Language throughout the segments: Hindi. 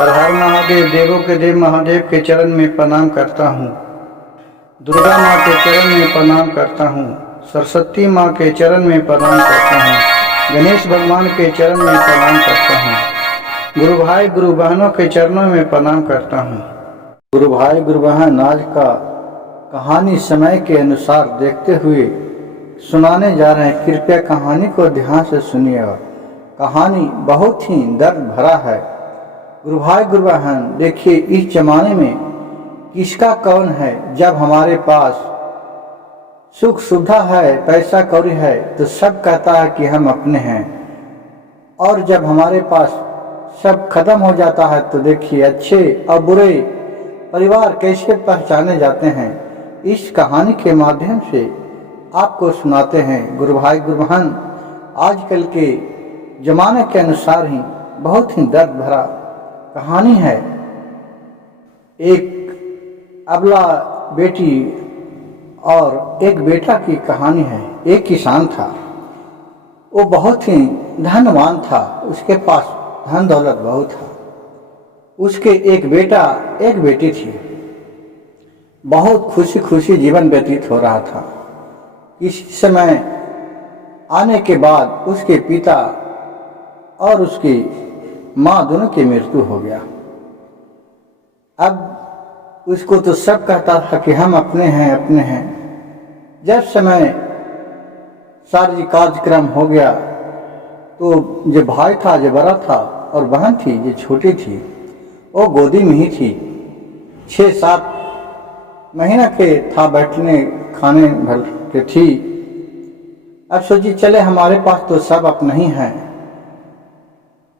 हर हर महादेव। देवों के देव महादेव के चरण में प्रणाम करता हूँ। दुर्गा माँ के चरण में प्रणाम करता हूँ। सरस्वती माँ के चरण में प्रणाम करता हूँ। गणेश भगवान के चरण में प्रणाम करता हूँ। गुरु भाई गुरु बहनों के चरणों में प्रणाम करता हूँ। गुरु भाई गुरु बहन, आज का कहानी समय के अनुसार देखते हुए सुनाने जा रहे हैं। कृपया कहानी को ध्यान से सुनिएगा। कहानी बहुत ही दर्द भरा है। गुरु भाई गुरु बहन, देखिए, इस जमाने में किसका कौन है। जब हमारे पास सुख सुविधा है, पैसा कौड़ी है, तो सब कहता है कि हम अपने हैं, और जब हमारे पास सब खत्म हो जाता है तो देखिए अच्छे और बुरे परिवार कैसे पहचाने जाते हैं। इस कहानी के माध्यम से आपको सुनाते हैं। गुरु भाई गुरु बहन, आजकल के जमाने के अनुसार ही बहुत ही दर्द भरा कहानी है। एक अबला बेटी और एक बेटा की कहानी है। एक किसान था, वो बहुत ही धनवान था, उसके पास धन दौलत बहुत था। उसके एक बेटा एक बेटी थी। बहुत खुशी खुशी जीवन व्यतीत हो रहा था। इस समय आने के बाद उसके पिता और उसकी माँ दोनों की मृत्यु हो गया। अब उसको तो सब कहता था कि हम अपने हैं अपने हैं। जब समय शादी कार्यक्रम हो गया तो जो भाई था, जो बड़ा था, और बहन थी जो छोटी थी, वो गोदी में ही थी। 6-7 महीना के था, बैठने खाने भर के थी। अब सोची चले, हमारे पास तो सब अपना ही है,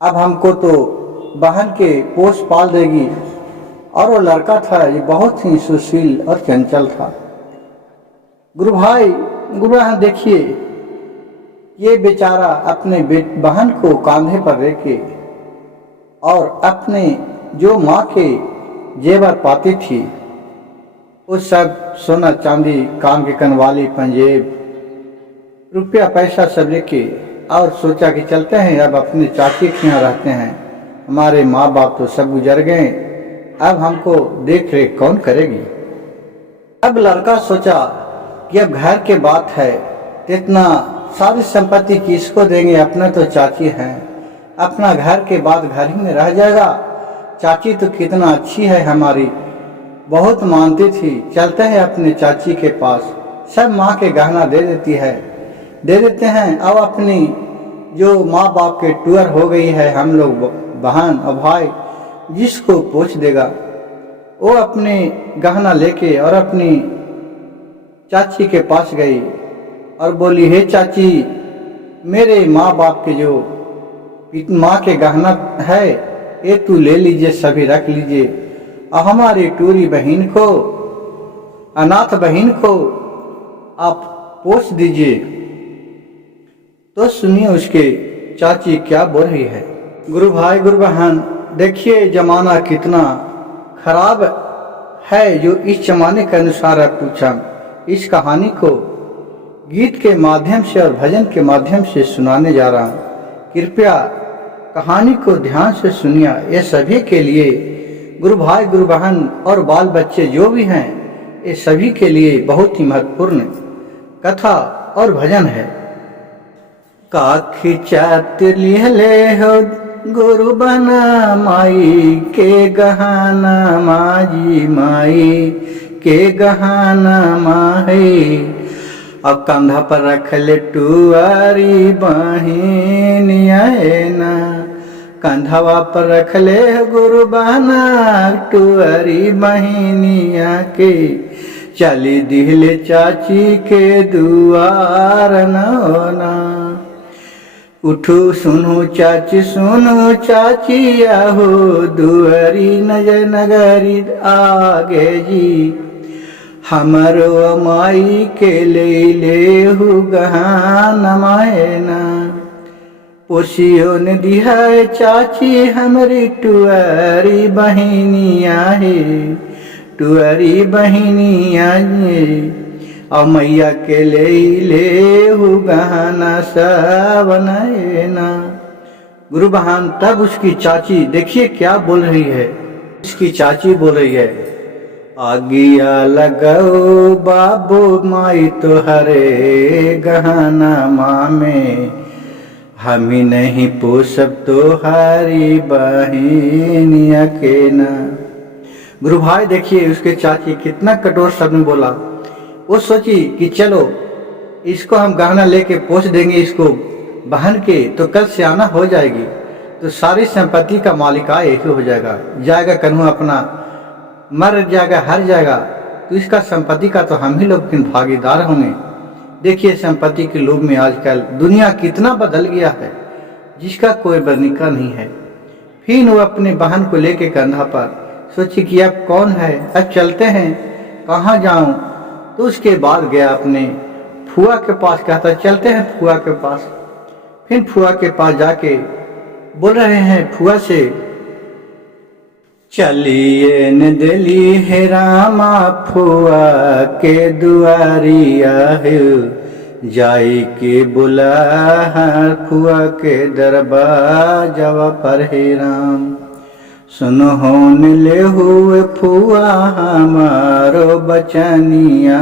अब हमको तो बहन के पोस पाल देगी। और वो लड़का था, ये बहुत ही सुशील और चंचल था। गुरु भाई गुरु बहन, देखिए, ये बेचारा अपने बहन को कांधे पर लेके और अपने जो माँ के जेवर पाती थी, वो सब सोना चांदी, कान के कनवाली, पंजेब, रुपया पैसा सब लेके, और सोचा कि चलते हैं, अब अपने चाची के यहाँ रहते हैं। हमारे माँ बाप तो सब गुजर गए, अब हमको देख रेख कौन करेगी। अब लड़का सोचा कि अब घर के बात है, इतना सारी संपत्ति किसको देंगे, अपना तो चाची हैं, अपना घर के बाद घर ही में रह जाएगा। चाची तो कितना अच्छी है हमारी, बहुत मानती थी। चलते हैं अपने चाची के पास, सब माँ के गहना दे देते हैं। अब अपनी जो माँ बाप के टूर हो गई है, हम लोग बहन और भाई जिसको पूछ देगा, वो अपने गहना लेके और अपनी चाची के पास गई और बोली, हे चाची, मेरे माँ बाप के जो माँ के गहना है, ये तू ले लीजिए, सभी रख लीजिए, और हमारी टूरी बहन को, अनाथ बहन को आप पोछ दीजिए। तो सुनिए उसके चाची क्या बोल रही है। गुरु भाई गुरु बहन, देखिए जमाना कितना खराब है जो इस जमाने के अनुसार है पूछा। इस कहानी को गीत के माध्यम से और भजन के माध्यम से सुनाने जा रहा हूँ। कृपया कहानी को ध्यान से सुनिए। ये सभी के लिए, गुरु भाई गुरु बहन और बाल बच्चे जो भी हैं, ये सभी के लिए बहुत ही महत्वपूर्ण कथा और भजन है। काखी चातिर लिहले हो गुरु बना माई के गहना, माजी माई के गहना माई। अब कंधा पर रख ले टुआरी बहिनिया ना, कंधवा पर रख ले गुरु बना टुआरी बहिनिया के। चली दिहले चाची के दुआर ना, उठू सुनो चाची आहो, दुआरी नजर नगरी आगे जी। हमरो माई के ले हु गहना मायना, पोसियो ने दिया चाची हमारी टुआरी बहिनिया है, टुआरी बहिनिया और मैया के ले हु गहना सब नैना। गुरु बहन तब उसकी चाची देखिए क्या बोल रही है। उसकी चाची बोल रही है, आगिया लगाओ बाबू माई तोहरे गहना मामे, हम ही नहीं पोसब तोहारी बहनिया के ना। गुरु भाई देखिए उसके चाची कितना कठोर शब्द में बोला। वो सोची कि चलो इसको हम गहना लेके पोस देंगे इसको बहन के, तो कल सियाना हो जाएगी तो सारी संपत्ति का मालिका एक ही हो जाएगा, जाएगा कन्हू अपना मर जाएगा हर जाएगा, तो इसका संपत्ति का तो हम ही लोग भागीदार होंगे। देखिए संपत्ति के लोभ में आजकल दुनिया कितना बदल गया है जिसका कोई बर्निका नहीं है। फिर वो अपने बहन को लेके कंधा पर सोची कि अब कौन है, अब चलते हैं, कहाँ जाऊं। तो उसके बाद गया अपने फुआ के पास, कहता चलते हैं फुआ के पास। फिर फुआ के पास जाके बोल रहे हैं फुआ से, चलिए न दिली है रामा फुआ के दुआरिया है, जाई के बुला फुआ के दरबार पर है राम। सुनो होन ले हुए फुआ हमारो बचनिया,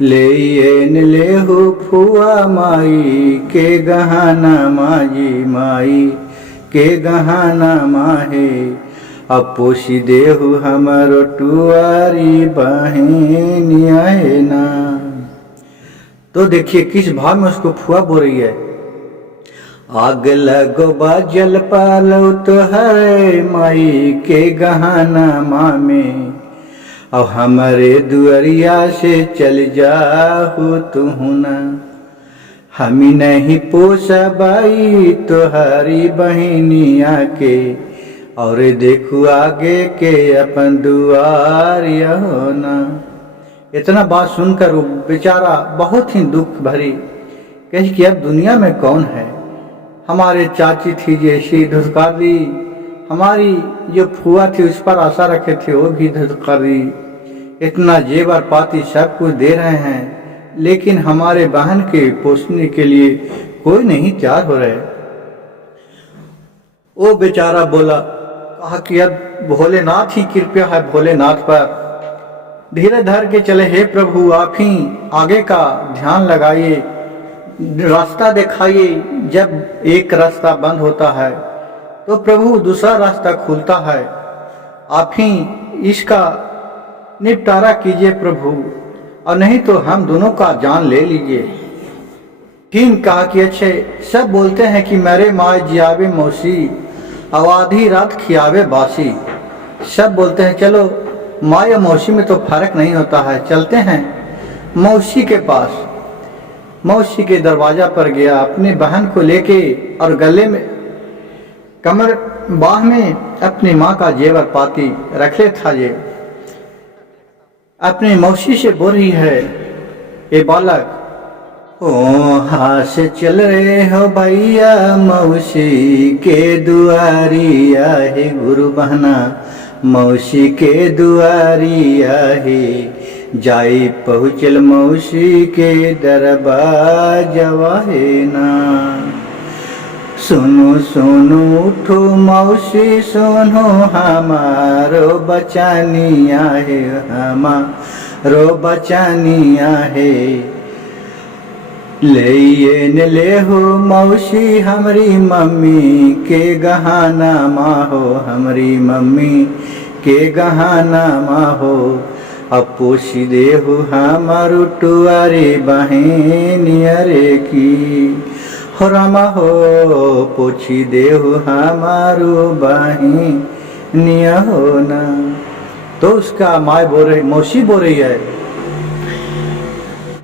ले हो फुआ माई के गहना माजी माई के गहना माहे, अब पोसी देहु हमारो टुआरी बहनिया है ना। तो देखिए किस भाव में उसको फुआ बोल रही है, आग लगो बाजल पालो तो है माई के गहना मामे, अब हमारे दुआरिया से चल जाहु तुहु ना, हम नहीं पोसा बाई तोहारी बहनिया के, और देखू आगे के अपन दुआरिया होना। इतना बात सुनकर वो बेचारा बहुत ही दुख भरी कही कि अब दुनिया में कौन है, हमारे चाची थी जैसी धुतकारी, हमारी जो फुआ थी उस पर आशा रखे थे वो भी धुतकारी, इतना जेवर पाती सब कुछ दे रहे हैं, लेकिन हमारे बहन के पोसने के लिए कोई नहीं तैयार हो रहे। वो बेचारा बोला, कहा कि अब भोलेनाथ ही कृपया है भोलेनाथ पर, धीरे धर के चले, हे प्रभु आप ही आगे का ध्यान लगाइए, रास्ता दिखाइए। जब एक रास्ता बंद होता है तो प्रभु दूसरा रास्ता खुलता है, आप ही इसका निपटारा कीजिए प्रभु, और नहीं तो हम दोनों का जान ले लीजिए। फिर कहा कि अच्छे सब बोलते हैं कि मेरे माँ जियावे मौसी, आधी रात खियावे बासी, सब बोलते हैं चलो माँ या मौसी में तो फर्क नहीं होता है, चलते हैं मौसी के पास। मौसी के दरवाजा पर गया अपनी बहन को लेके, और गले में कमर बाह में अपनी माँ का जेवर पाती रखे था। ये अपनी मौसी से बोल रही है, ये बालक ओ हाँ से चल रहे हो भैया मौसी के दुआरिया है, गुरु बहना मौसी के दुआरिया है, जाई पहुँचल मौसी के दरबाजवा है ना। सुनो सुनो उठो मौसी सुनो हमारो बचानिया है, हमारो बचानिया है, ले हो मौसी हमारी मम्मी के गहना माँ हो, हमारी मम्मी के गहना माँ हो, अब पोसी देहु हमारू टुआरी बहनिया रे की, हो रामा हो पोछी देहु हमारू बहनिया हो ना। तो उसका माँ बोल रही, मौसी बोल रही है,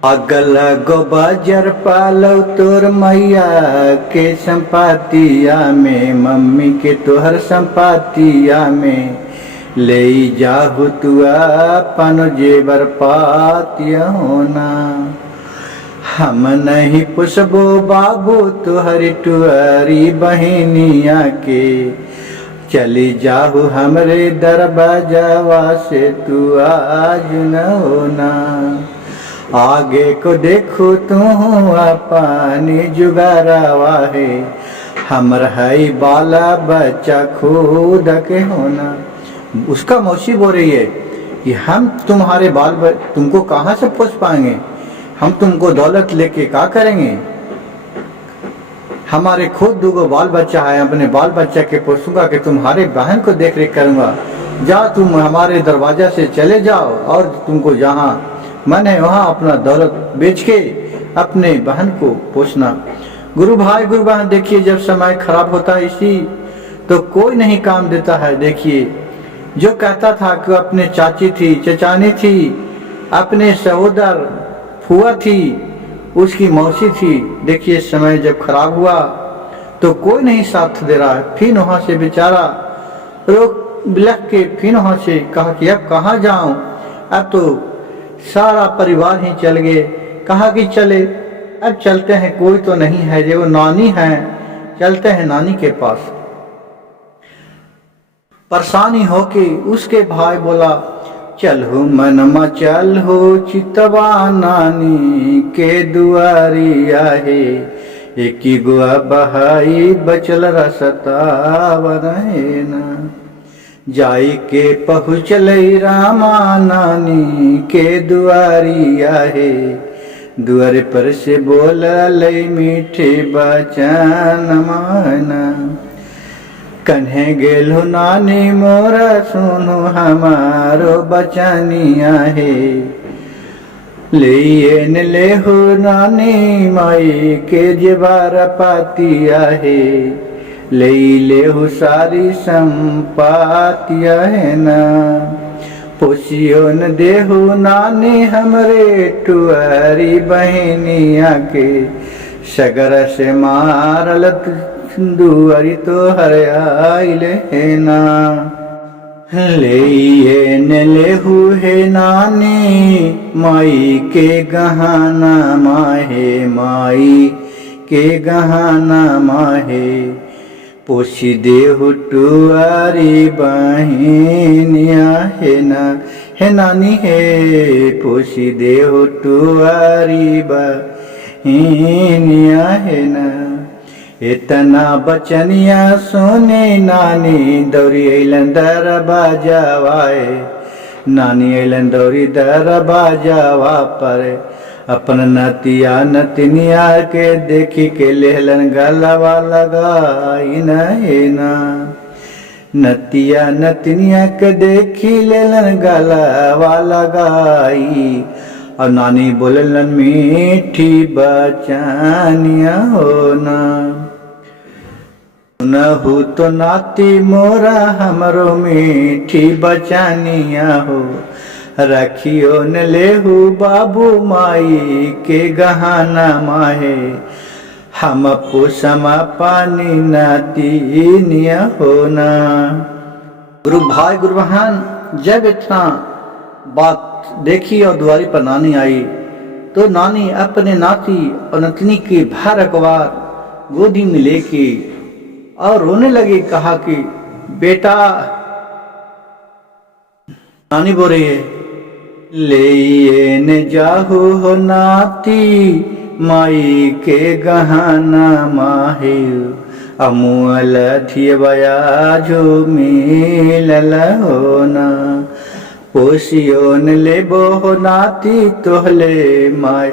अगल गो बाजर पालो तोर मैया के संपातिया में, मम्मी के तोहर संपातिया में, ले जाहु तू अपन जेवर पातिया होना, हम नहीं पुसबो बाबू तुहरी टुअरी बहनिया के, चली जाहु हमरे दरवाजावा से तू आज न होना, आगे को देखो तू अपनी जुगारावा है, हमर है बाला बच्चा खुद के होना। उसका मौसी बोल रही है कि हम तुम्हारे तुमको कहाँ से पोस पाएंगे, हम तुमको दौलत लेके क्या करेंगे, हमारे खुद 2 बाल बच्चा है, अपने बाल बच्चा के पोसूंगा कि तुम्हारे बहन को देख रेख करूंगा। जाओ तुम हमारे दरवाजा से चले जाओ और तुमको जहाँ मन है वहाँ अपना दौलत बेच के अपने बहन को पोसना। गुरु भाई गुरु बहन देखिए, जब समय खराब होता है इसी तो कोई नहीं काम देता है। देखिए जो कहता था कि अपने चाची थी, चचानी थी, अपने सहोदर फुआ थी, उसकी मौसी थी, देखिए समय जब खराब हुआ तो कोई नहीं साथ दे रहा है। फिर वहां से बेचारा रोक बिलख के फिर वहां से कहा कि अब कहाँ जाऊं, अब तो सारा परिवार ही चल गए। कहा कि चले अब चलते हैं, कोई तो नहीं है, जो नानी है, चलते हैं नानी के पास। परेशानी हो के उसके भाई बोला चल हो मनमा चल हो चितवा नानी के दुआरी आहे, एक गुआ बहाई बचल रसतावन है ना। जाई के पहुँचल रामा नानी के दुआरी आहे, दुआरे पर से बोल लई मीठे बचन माना। कन्हे गेलु नानी मोरा सुनु हमारो बचनिया है, लेन लेहु नानी माई के जेबार पातिया है, ले लेहु सारी संपातिया है ना। पोसियो न देहु नानी हमरे टुअरी बहनिया के, सगर से मारलत दुआरी तो हरियाइल है ना। ले लेहु है नानी माई के गहना माहे, माई के गहना माहे, पोसी देहु टुआरी बहनिया है ना। है नानी है पोसी देहु टुआरी बहनिया है ना। इतना बचनिया सोने नानी दौरी अलन दरबाजावाए, नानी अलन दौरी दरबाजावा पर, अपन नतिया नतनिया के देखी के लेहलन गलवा लगाई न ना। नतिया नतनिया के देखी लेलन गलवा लगाई, और नानी बोलन मीठी बचनिया होना। नहु तो नाती मोरा हमरो मीठी बचनिया हो, रखियो न लेहु बाबू माई के गहना माहे, हम पोसमा पानी नातिनिया होना। गुरु भाई गुरु बहन जब इतना बात देखी और द्वारी पर नानी आई तो नानी अपने नाती और नतनी की भर अखबार गोदी में लेके और रोने लगी। कहा कि बेटा, नानी बोल रही है ले न जाहु हो नाती माई के गहना माहे, अमुअल थियबया जो मिलल होना। पोसियो न लेबो हो नाती तोहले माई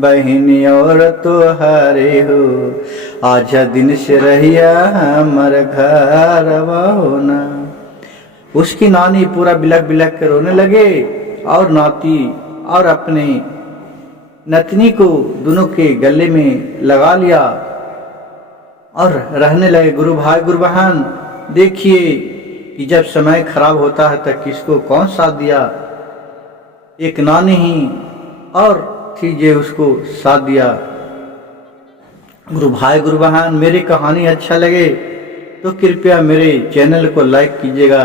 बहनी और तोहरे हो, आजा दिन से रहिया हमर घर होना। उसकी नानी पूरा बिलक बिलक कर रोने लगे और नाती और अपने नतनी को दोनों के गले में लगा लिया और रहने लगे। गुरु भाई गुरु बहन देखिए कि जब समय खराब होता है तो किसको कौन साथ दिया, एक नानी ही और थी जो उसको साथ दिया। गुरु भाई गुरु बहन मेरी कहानी अच्छा लगे तो कृपया मेरे चैनल को लाइक कीजिएगा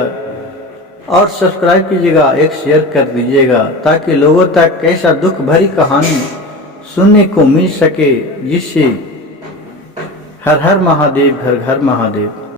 और सब्सक्राइब कीजिएगा, एक शेयर कर दीजिएगा ताकि लोगों तक कैसा दुख भरी कहानी सुनने को मिल सके, जिससे हर हर महादेव, घर घर महादेव।